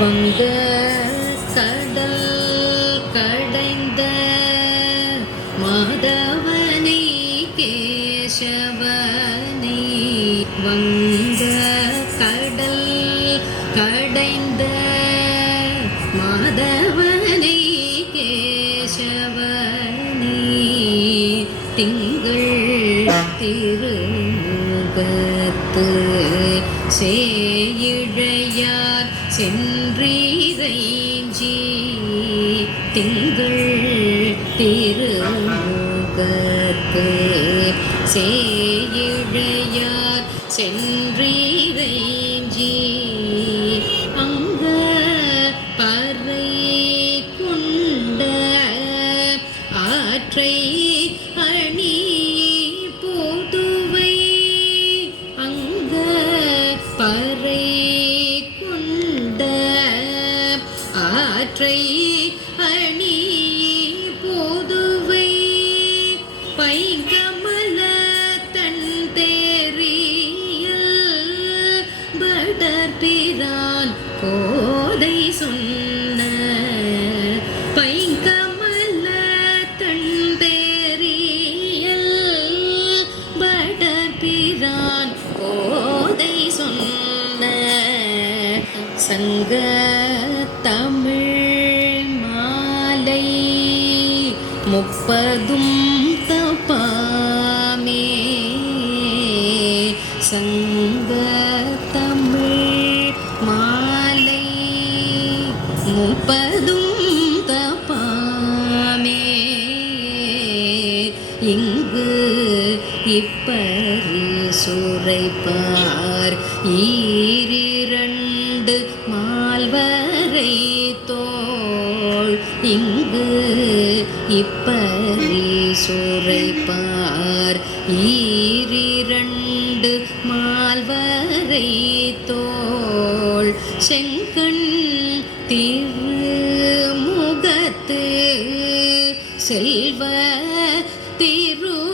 வந்த கடல் கடைந்த மாதவனை கேசவனை. வந்த கடல் கடைந்த மாதவனை கேசவனை. திங்கள் திரு பத்து சேயிழையார் சென்றீரைஞ்சி திங்கள் திருமுகத்து சேயிழையார் சென்றீரைஞ்சி அங்க பறை கொண்ட ஆற்றை அணி பறை கொண்ட ஆற்றை அணி சங்க தமிழ் மாலை முப்பதும் தபாமே சங்க தமிழ் மாலை முப்பதும் தபாமே இங்கு இப்பரி சுரைப்பார் ஈரி இங்கு இப்பரி சுரைப்பார் ஈரிரண்டு மால்வரை தோல் செங்கண் திரு முகத்து செல்வ திருமாலால்.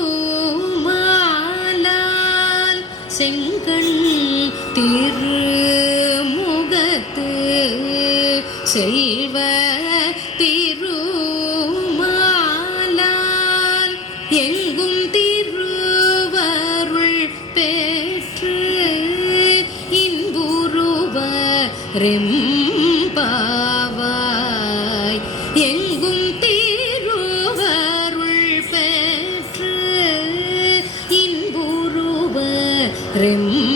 செங்கண் திரு முகத்து செல்வ ரெம்பாவாய். எங்கும் தீருவருள் பெற்று இன்புருவ ரெம்